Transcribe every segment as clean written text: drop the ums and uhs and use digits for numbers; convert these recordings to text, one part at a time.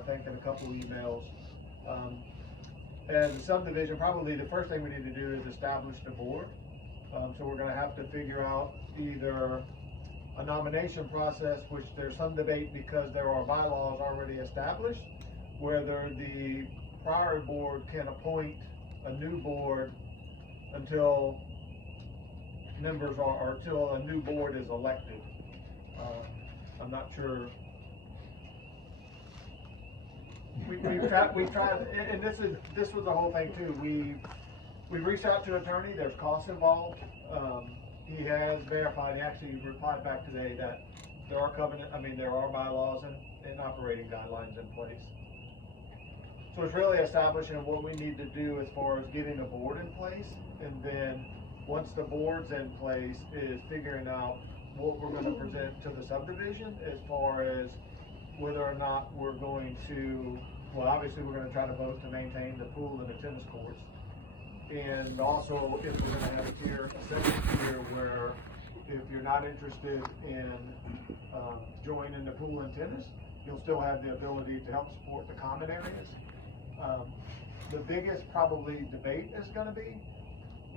I think, in a couple of emails. As a subdivision, probably the first thing we need to do is establish the board. So we're gonna have to figure out either a nomination process, which there's some debate because there are bylaws already established, whether the prior board can appoint a new board until members are, or until a new board is elected. I'm not sure. We've tried, and this was the whole thing too. We've reached out to an attorney. There's costs involved. He has verified. He actually replied back today that there are there are bylaws and operating guidelines in place. So it's really establishing what we need to do as far as getting a board in place, and then once the board's in place, is figuring out what we're going to present to the subdivision as far as whether or not we're going to, well, obviously we're going to try to vote to maintain the pool and the tennis courts. And also, if we're going to have a second tier where if you're not interested in joining the pool and tennis, you'll still have the ability to help support the common areas. The biggest probably debate is going to be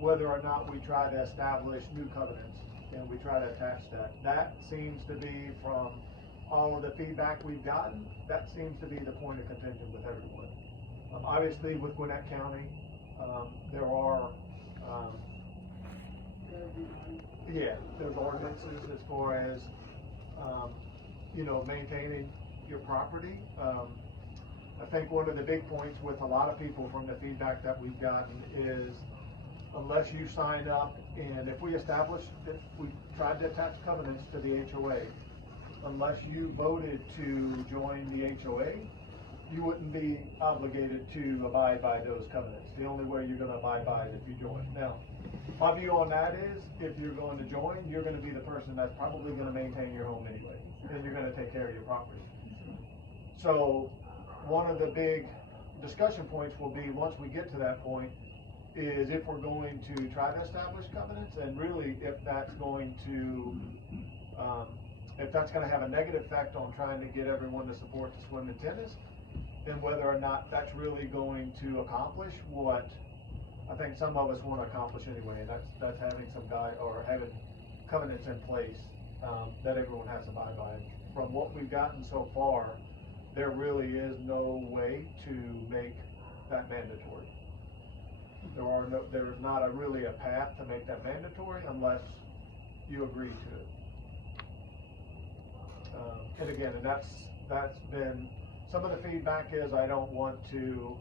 whether or not we try to establish new covenants and we try to attach that. That seems to be, from all of the feedback we've gotten, that seems to be the point of contention with everyone. Obviously, with Gwinnett County, there are, there's ordinances as far as, maintaining your property. I think one of the big points with a lot of people from the feedback that we've gotten is, unless you sign up, and if we tried to attach covenants to the HOA, unless you voted to join the HOA, you wouldn't be obligated to abide by those covenants. The only way you're going to abide by it is if you join. Now, my view on that is, if you're going to join, you're going to be the person that's probably going to maintain your home anyway, and you're going to take care of your property. So one of the big discussion points will be, once we get to that point, is if we're going to try to establish covenants, and really if that's going to have a negative effect on trying to get everyone to support the swim and tennis, then whether or not that's really going to accomplish what I think some of us want to accomplish anyway, and that's having having covenants in place that everyone has to abide by. From what we've gotten so far, there really is no way to make that mandatory. There is not really a path to make that mandatory unless you agree to it. And again, that's been some of the feedback is, I don't want to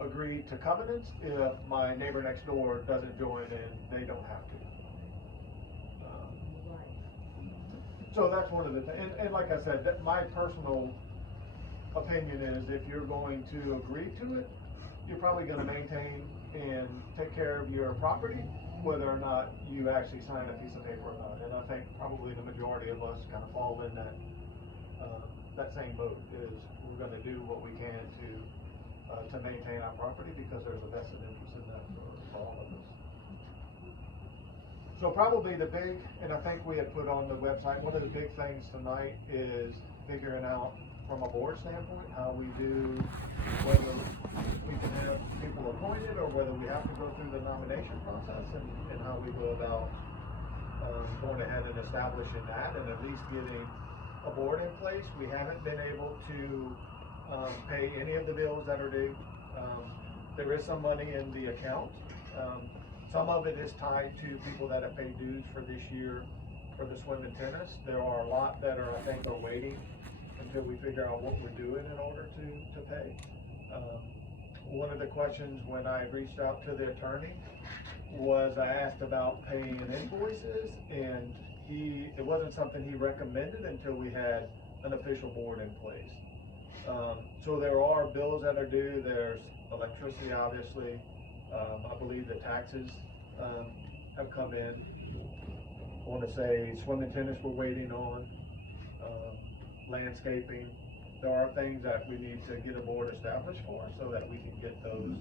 agree to covenants if my neighbor next door doesn't join and they don't have to. So that's one of the things. And like I said, my personal opinion is, if you're going to agree to it, you're probably going to maintain and take care of your property, whether or not you actually sign a piece of paper or not. And I think probably the majority of us kind of fall in that same boat, is we're going to do what we can to maintain our property, because there's a vested interest in that for all of us. So probably and I think we had put on the website, one of the big things tonight is figuring out from a board standpoint how we do, whether we can have people appointed or whether we have to go through the nomination process, and how we go about going ahead and establishing that, and at least getting a board in place. We haven't been able to pay any of the bills that are due. There is some money in the account. Some of it is tied to people that have paid dues for this year for the swim and tennis. There are a lot that are waiting until we figure out what we're doing in order to pay. One of the questions when I reached out to the attorney was, I asked about paying invoices, and it wasn't something he recommended until we had an official board in place. So there are bills that are due. There's electricity, obviously. I believe the taxes have come in. I want to say swim and tennis we're waiting on, landscaping. There are things that we need to get a board established for, so that we can get those,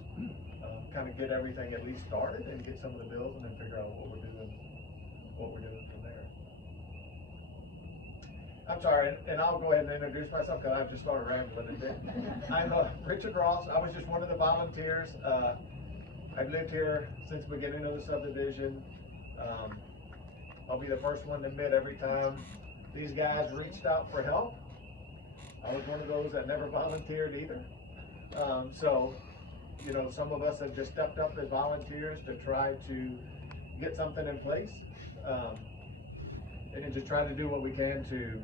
kind of get everything at least started and get some of the bills, and then figure out what we're doing from there. I'm sorry, and I'll go ahead and introduce myself, because I've just started rambling a bit. I'm Richard Ross. I was just one of the volunteers. I've lived here since the beginning of the subdivision. I'll be the first one to admit, every time these guys reached out for help, I was one of those that never volunteered either. So, you know, some of us have just stepped up as volunteers to try to get something in place. And just try to do what we can to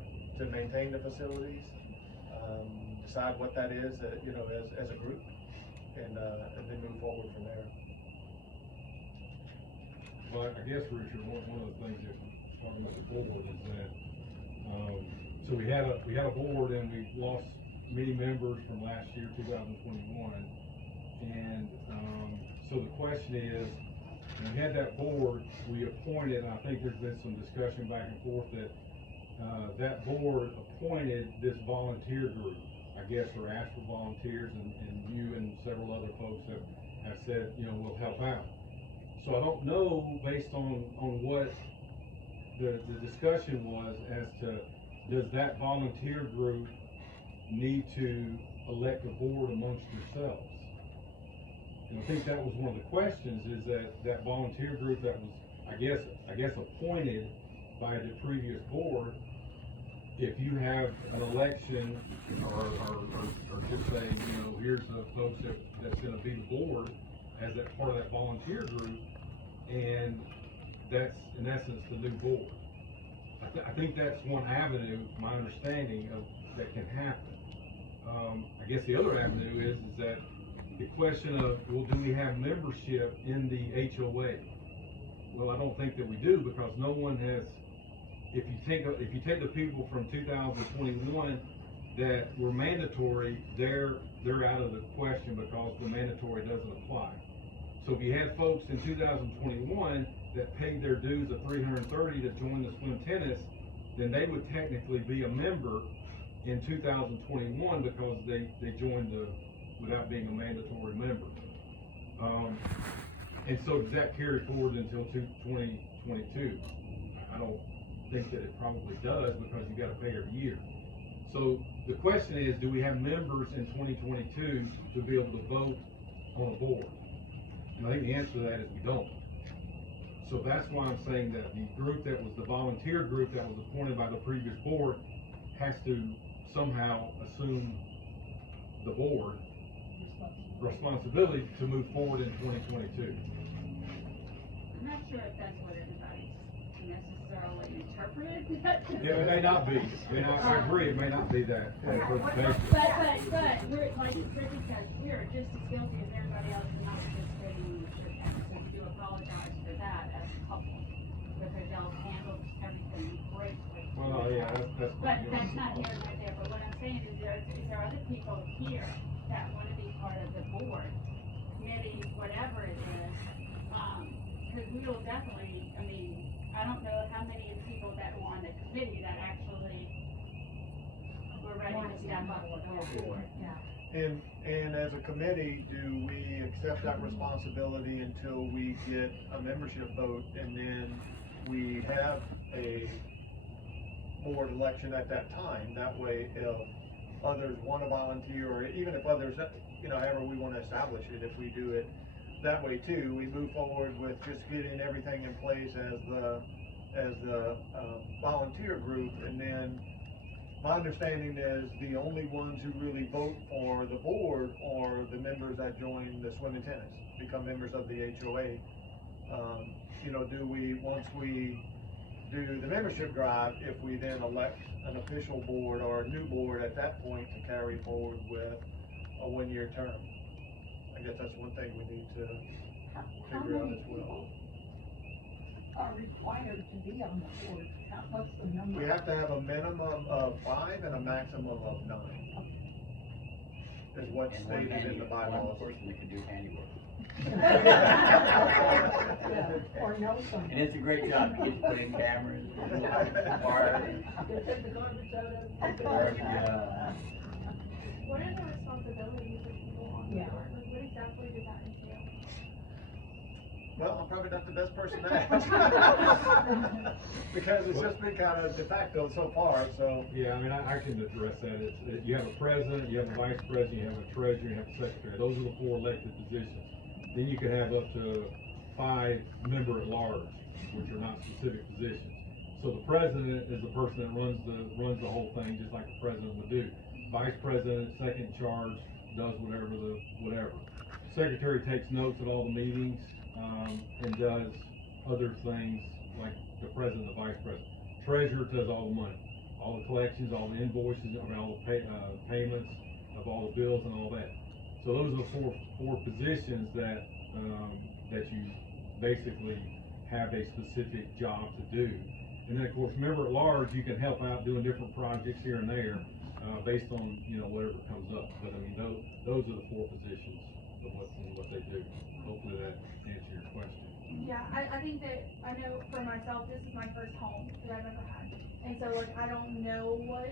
maintain the facilities, decide what that is, you know, as a group, and then move forward from there. Well, I guess, Richard, one of the things that talking about the board is that, so we had a board, and we lost many members from last year, 2021, and so the question is, when we had that board, we appointed, and I think there's been some discussion back and forth that that board appointed this volunteer group, I guess, or asked for volunteers, and you and several other folks have said, you know, we'll help out. So I don't know, based on what the discussion was, as to, does that volunteer group need to elect a board amongst yourselves? And I think that was one of the questions, is that volunteer group that was, I guess appointed by the previous board, if you have an election, or just say, you know, here's the folks that's gonna be the board as that part of that volunteer group, and that's in essence the new board. I think that's one avenue, my understanding of, that can happen. I guess the other avenue is that the question of, well, do we have membership in the HOA? Well, I don't think that we do, because no one has, if you take the people from 2021 that were mandatory, they're out of the question, because the mandatory doesn't apply. So if you had folks in 2021 that paid their dues of $330 to join the swim tennis, then they would technically be a member in 2021, because they joined without being a mandatory member. And so does that carry forward until 2022? I don't think that it probably does, because you gotta pay every year. So the question is, do we have members in 2022 to be able to vote on a board? And I think the answer to that is we don't. So that's why I'm saying that the group that was the volunteer group that was appointed by the previous board has to somehow assume the board responsibility to move forward in 2022. I'm not sure if that's what everybody's necessarily interpreted. Yeah, it may not be. I agree, it may not be that. But we're, like Richard says, we are just as guilty as everybody else in not participating in the trip. And so we do apologize for that as a couple, because y'all handled everything great. Well, yeah, that's. But that's not here right there. But what I'm saying is there are other people here that want to be part of the board, committee, whatever it is. Because we will definitely, I mean, I don't know how many people that were on the committee that actually were ready to step up with the board. Yeah. And as a committee, do we accept that responsibility until we get a membership vote, and then we have a board election at that time? That way, if others want to volunteer, or even if others, you know, however we want to establish it, if we do it that way too, we move forward with just getting everything in place as the volunteer group, and then my understanding is the only ones who really vote for the board are the members that join the swim and tennis, become members of the HOA. You know, do we, once we do the membership drive, if we then elect an official board or a new board at that point to carry forward with a one-year term? I guess that's one thing we need to figure out as well. Are required to be on the board? What's the number? We have to have a minimum of 5 and a maximum of 9. Is what's And one stated in the bylaws. One person that can do handiwork. Yeah, or no one. And it's a great job, you get to put in cameras, wires, Take the garbage out of. take the garbage out. What are the responsibilities of people on the Yeah. board? Like, what exactly does that entail? Well, I'm probably not the best person to ask. Because it's just been kind of de facto so far, so. Yeah, I mean, I can address that. You have a president, you have a vice president, you have a treasurer, you have a secretary. Those are the 4 elected positions. Then you can have up to 5 member at large, which are not specific positions. So the president is the person that runs the whole thing, just like the president would do. Vice president, second in charge, does whatever. Secretary takes notes at all the meetings, and does other things like the president and the vice president. Treasurer does all the money, all the collections, all the invoices, I mean, all the payments of all the bills and all that. So those are the four positions that you basically have a specific job to do. And then, of course, member at large, you can help out doing different projects here and there, based on, whatever comes up. But I mean, those are the 4 positions of what they do. Hopefully that answers your question. Yeah, I think that, I know for myself, this is my first home that I've ever had. And so, like, I don't know what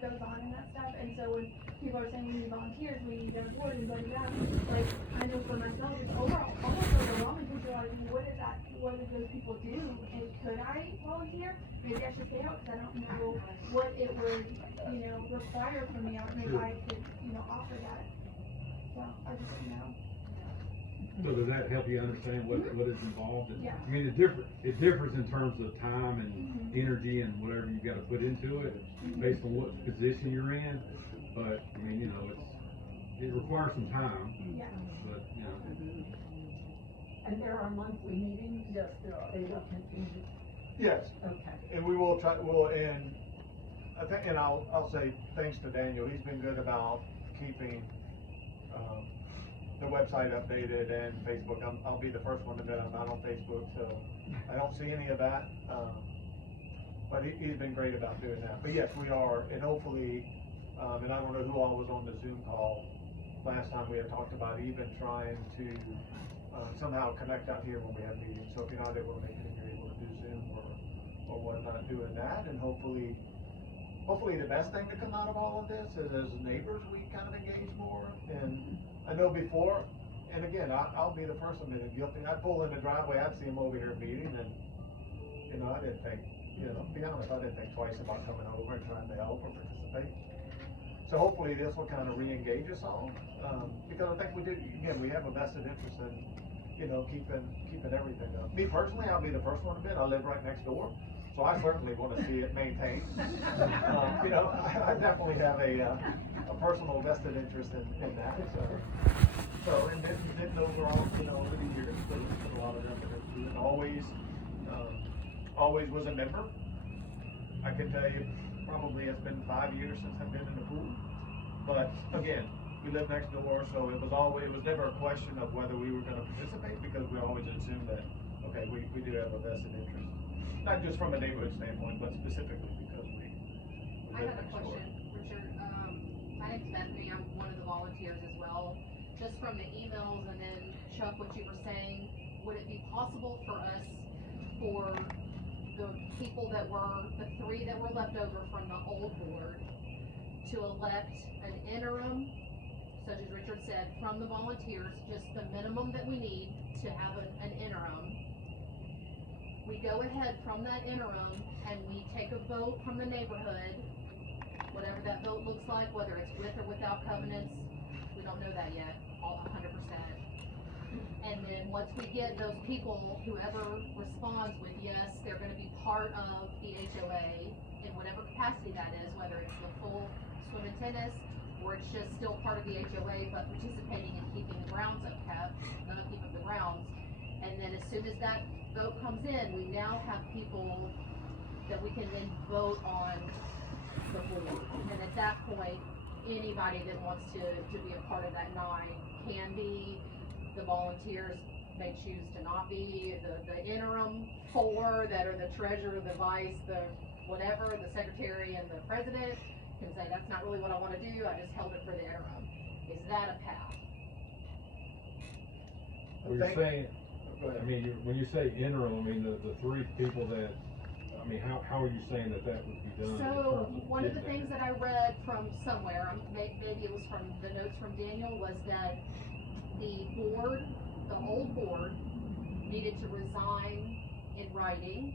goes on in that stuff. And so when people are saying we need volunteers, we need a board and blah, blah, blah, like, I know for myself, it's almost overwhelming because you're like, what do those people do? And could I volunteer? Maybe I should stay out because I don't know what it would, require from me. I don't know if I could, offer that. So, I just don't know. So does that help you understand what is involved? Yeah. I mean, it differs in terms of time and energy and whatever you gotta put into it, based on what position you're in. But, I mean, it requires some time, Yeah. but, And there are monthly meetings? Yes, there are. They will continue. Yes, Okay. and and I think, and I'll say thanks to Daniel, he's been good about keeping, the website updated and Facebook. I'll be the first one to admit I'm not on Facebook, so I don't see any of that. But he's been great about doing that. But yes, we are, and hopefully, and I don't know who all was on the Zoom call last time, we had talked about even trying to, somehow connect out here when we have meetings. So if you're not able to make it, you're able to do Zoom or whatnot, doing that, and hopefully the best thing to come out of all of this is as neighbors, we kind of engage more. And I know before, and again, I'll be the first one that's guilty. I'd pull in the driveway, I'd see them over here meeting, and, I didn't think, to be honest, I didn't think twice about coming over and trying to help or participate. So hopefully this will kind of re-engage us all, because I think we do, again, we have a vested interest in, keeping everything up. Me personally, I'll be the first one to admit, I live right next door. So I certainly want to see it maintained. I definitely have a personal vested interest in that. So and then overall, over the years, put a lot of effort into it. Always was a member. I can tell you, probably it's been 5 years since I've been in the pool. But again, we live next door, so it was never a question of whether we were going to participate, because we always assumed that, okay, we do have a vested interest. Not just from a neighborhood standpoint, but specifically because we I live have a next door. question, Richard. My name's Bethany, I'm one of the volunteers as well. Just from the emails and then Chuck, what you were saying, would it be possible for us, for the people that were, the 3 that were left over from the old board, to elect an interim, such as Richard said, from the volunteers, just the minimum that we need to have an interim? We go ahead from that interim and we take a vote from the neighborhood, whatever that vote looks like, whether it's with or without covenants, we don't know that yet, all 100%. And then once we get those people, whoever responds with yes, they're gonna be part of the HOA in whatever capacity that is, whether it's the full swim and tennis, or it's just still part of the HOA, but participating in keeping the grounds upkept, upkeep of the grounds. And then as soon as that vote comes in, we now have people that we can then vote on the board. And at that point, anybody that wants to be a part of that 9 can be. The volunteers may choose to not be. The interim 4 that are the treasurer, the vice, the whatever, the secretary and the president can say, that's not really what I want to do, I just held it for the interim. Is that a path? Well, you're saying, I mean, when you say interim, I mean, the 3 people that, I mean, how are you saying that would be done? in So, terms of one of the getting things that I read from somewhere, maybe it was from the notes from Daniel, was that the board the old board needed to resign in writing.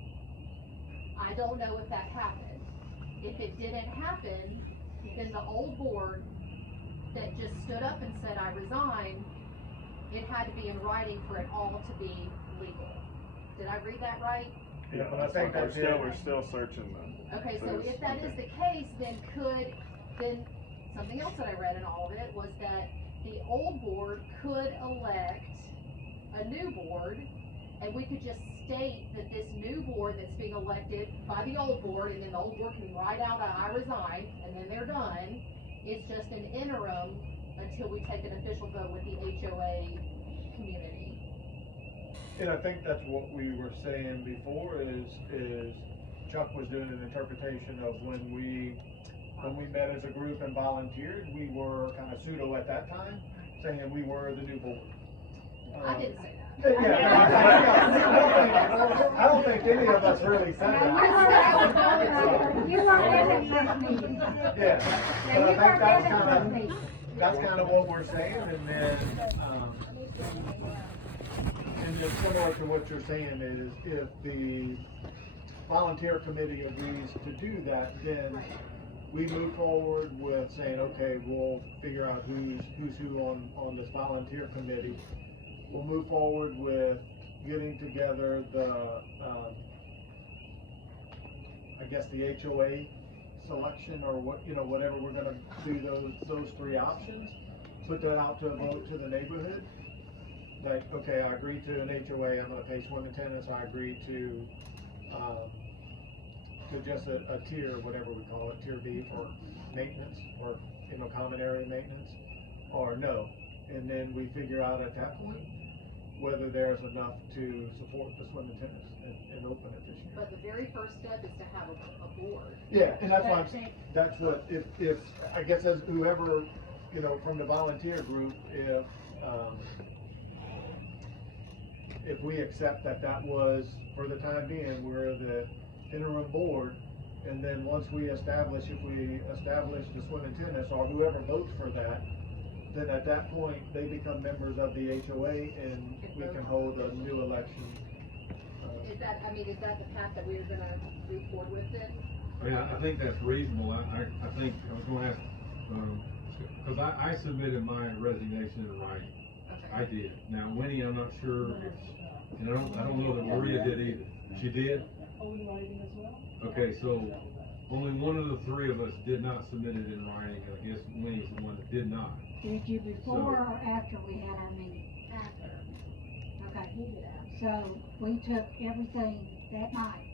I don't know if that happened. If it didn't happen, then the old board that just stood up and said, I resign, it had to be in writing for it all to be legal. Did I read that right? Yeah, but I think that's it. We're still searching them. Okay, so if that is the case, then something else that I read in all of it was that the old board could elect a new board, and we could just state that this new board that's being elected by the old board, and then the old board can write out a I resign, and then they're done. It's just an interim until we take an official vote with the HOA community. And I think that's what we were saying before is Chuck was doing an interpretation of when we met as a group and volunteered, we were kind of pseudo at that time, saying we were the new board. I didn't say that. Yeah, I don't think any of us really said that. You were in that meeting. Yeah, but I think that's kind of what we're saying, and then similar to what you're saying is if the volunteer committee agrees to do that, then we move forward with saying, okay, we'll figure out who's who on this volunteer committee. We'll move forward with getting together the, I guess the HOA selection or what, whatever we're gonna do those three options. Put that out to a vote to the neighborhood. That, okay, I agree to an HOA, I'm gonna pay swim and tennis, I agree to just a tier, whatever we call it, tier B for maintenance, or, common area maintenance, or no. And then we figure out at that point whether there's enough to support the swim and tennis and open it this year. But the very first step is to have a board. Yeah, and that's why, that's what, if, I guess as whoever, from the volunteer group, if we accept that was, for the time being, we're the interim board, and then once if we establish the swim and tennis, or whoever votes for that, then at that point, they become members of the HOA, and we can hold a new election. Is that the path that we're gonna move forward with then? I mean, I think that's reasonable. I think, I was gonna ask, cause I submitted my resignation in writing. Okay. I did. Now, Winnie, I'm not sure if, and I don't know that Maria did either. She did? Okay, so only one of the three of us did not submit it in writing. I guess Winnie was the one that did not. Did you before or after we had our meeting? After. Okay, so we took everything that night.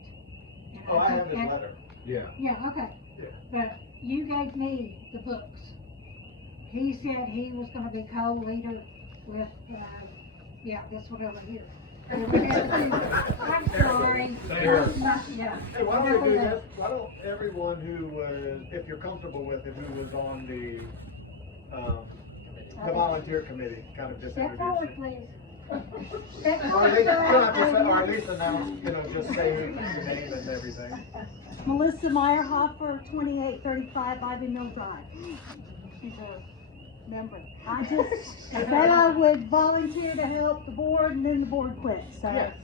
And Oh, I took have his that- letter. Yeah. Yeah, okay. Yeah. But you gave me the books. He said he was gonna be co-leader with, this one over here. I'm sorry. There. Yeah. Hey, why don't we do this? Why don't everyone who was, if you're comfortable with it, who was on the volunteer committee, kind of just Step forward, introduce please. Step it. Or forward, at least, you don't have to say, sir. or at least announce, just say your name and everything. Melissa Meyerhofer, 2835 Ivy Mill Drive. She's a member. I just said I would volunteer to help the board, and then the board quit, so. Yes.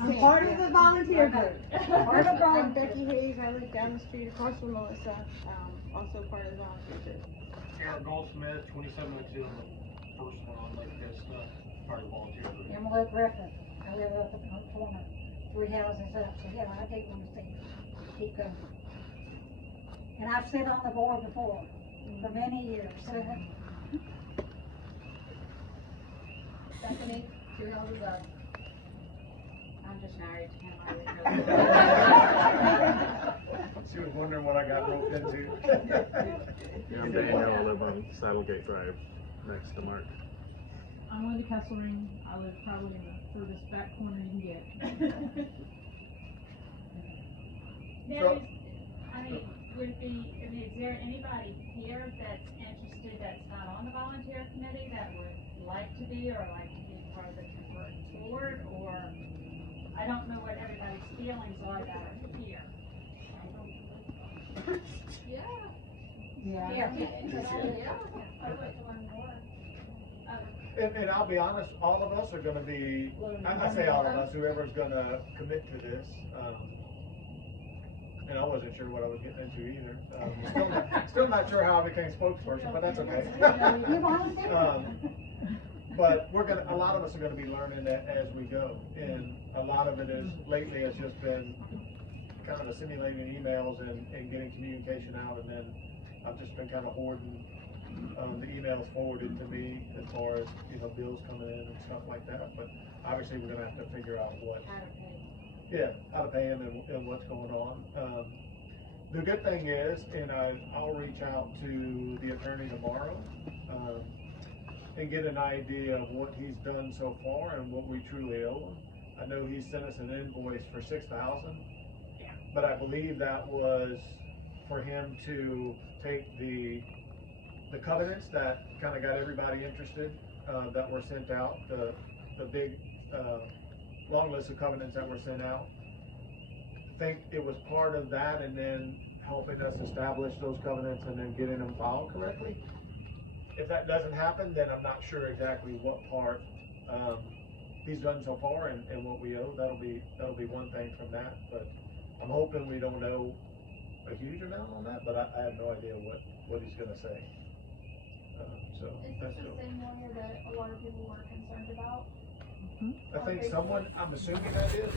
I'm part of the volunteer group. Part of I'm Becky Hayes, I live down the street across from Melissa, also part of the volunteer group. Aaron Goldsmith, 2702, I'm the first one on Lake Vista, part of the volunteer group. Emily Griffin, I live up at the corner, 3 houses up, so yeah, I take one to see, keep going. And I've sat on the board before, for many years, so. Stephanie, 2 houses up. I'm just married to him, She was wondering what I got roped into. Yeah, I'm Daniel, I live on Saddlegate Drive, next to Mark. I'm Linda Kesselring. I live probably in the furthest back corner you can get. Is there anybody here that's interested that's not on the volunteer committee that would like to be or like to be part of the converting board, or I don't know what everybody's feelings are about it here. Yeah. Yeah. Yeah. I'd like to learn more. And I'll be honest, all of us are gonna be, I say all of us, whoever's gonna commit to this, and I wasn't sure what I was getting into either. Still not sure how I became spokesperson, but that's okay. You volunteered. But a lot of us are gonna be learning that as we go, and a lot of it is, lately has just been kind of assimilating emails and getting communication out, and then I've just been kind of hoarding, the emails forwarded to me as far as, bills coming in and stuff like that, but obviously we're gonna have to figure out what. How to pay. Yeah, how to pay them and what's going on. The good thing is, and I'll reach out to the attorney tomorrow, and get an idea of what he's done so far and what we truly owe him. I know he sent us an invoice for $6,000, but I believe that was for him to take the covenants that kind of got everybody interested, that were sent out, the big, long list of covenants that were sent out. I think it was part of that, and then helping us establish those covenants and then getting them filed correctly. If that doesn't happen, then I'm not sure exactly what part he's done so far and what we owe. That'll be one thing from that, but I'm hoping we don't owe a huge amount on that, but I have no idea what he's gonna say. So Is that's this the good. same lawyer that a lot of people were concerned about? I think someone, I'm assuming that is,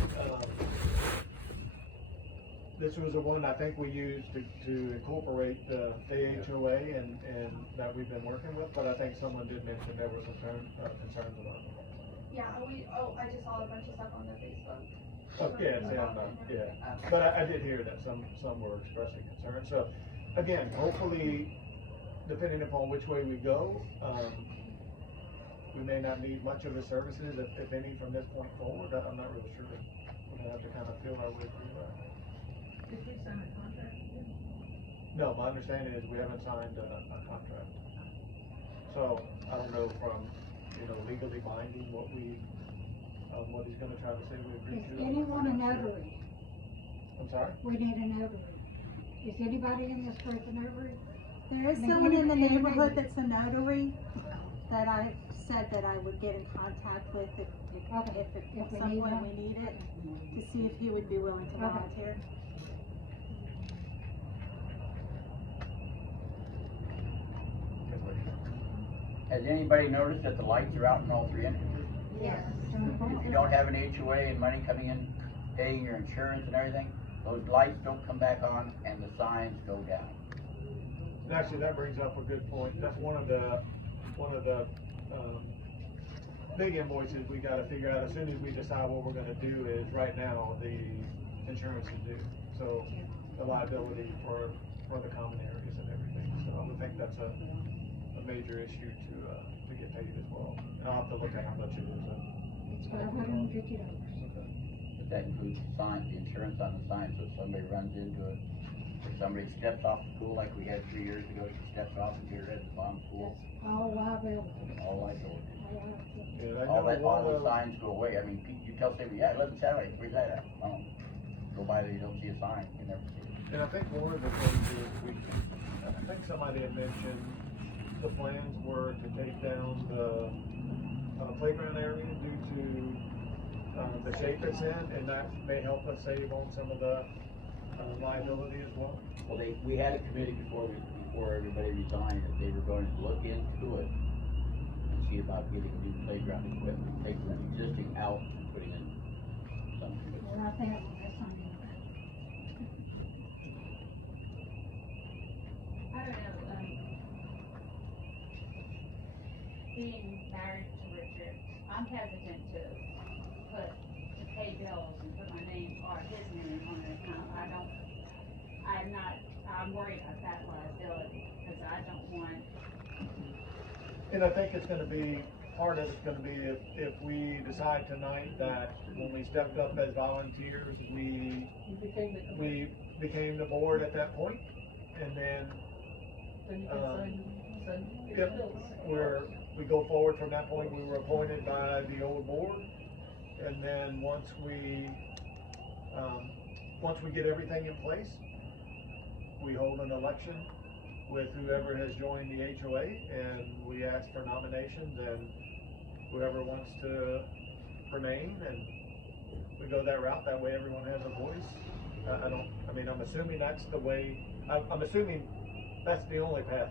this was the one I think we used to incorporate the HOA and that we've been working with, but I think someone did mention there were some concerns about it. Yeah, I just saw a bunch of stuff on the Facebook. Oh, yeah, but I did hear that some were expressing concern, so, again, hopefully, depending upon which way we go, we may not need much of his services, if any, from this point forward. I'm not really sure. We're gonna have to kind of feel our way through that. Did we sign a contract? No, my understanding is we haven't signed a contract. So, I don't know from, legally binding what he's gonna try to say we agree Is to. anyone a notary? I'm sorry? We need a notary. Is anybody in this group a notary? There is I mean, someone in the anybody- neighborhood that's a notary that I said that I would get in contact with if If at we some need point one. we need it, to see if he would be willing to Okay. volunteer. Has anybody noticed that the lights are out in all three entrances? Yes. If you don't have an HOA and money coming in, paying your insurance and everything, those lights don't come back on and the signs go down. And actually, that brings up a good point. That's one of the big invoices we gotta figure out as soon as we decide what we're gonna do is, right now, the insurance is due. So, the liability for the common areas and everything. So I would think that's a major issue to get paid as well. And I'll have to look at how much it is. It's $550. But that includes the sign, the insurance on the sign, so if somebody runs into it, if somebody steps off the pool like we had 3 years ago, she steps off into your head, the bomb pool, All liability. all liability. Yeah, I All know that, all one the of- signs go away. I mean, you tell somebody, yeah, it doesn't sound right, where's that at? Oh, go by there, you don't see a sign, you never see it. And I think one of the things is I think somebody had mentioned the plans were to take down the playground area due to the shape it's in, and that may help us save on some of the liability as well. Well, we had a committee before everybody resigned, that they were going to look into it and see about getting new playground equipment, taking the existing out and putting in something. Well, I think that's something. I don't know, being married to Richard, I'm hesitant to pay bills and put my name or his name on an account. I'm worried about that liability, because I don't want. And I think it's gonna be, part of it's gonna be if we decide tonight that when we stepped up as volunteers, we became the board at that point, and then, yep, we go forward from that point. We were appointed by the old board, and then once we get everything in place, we hold an election, with whoever has joined the HOA, and we ask for nominations, and whoever wants to remain, and we go that route. That way everyone has a voice. I'm assuming that's the way, I'm assuming that's the only path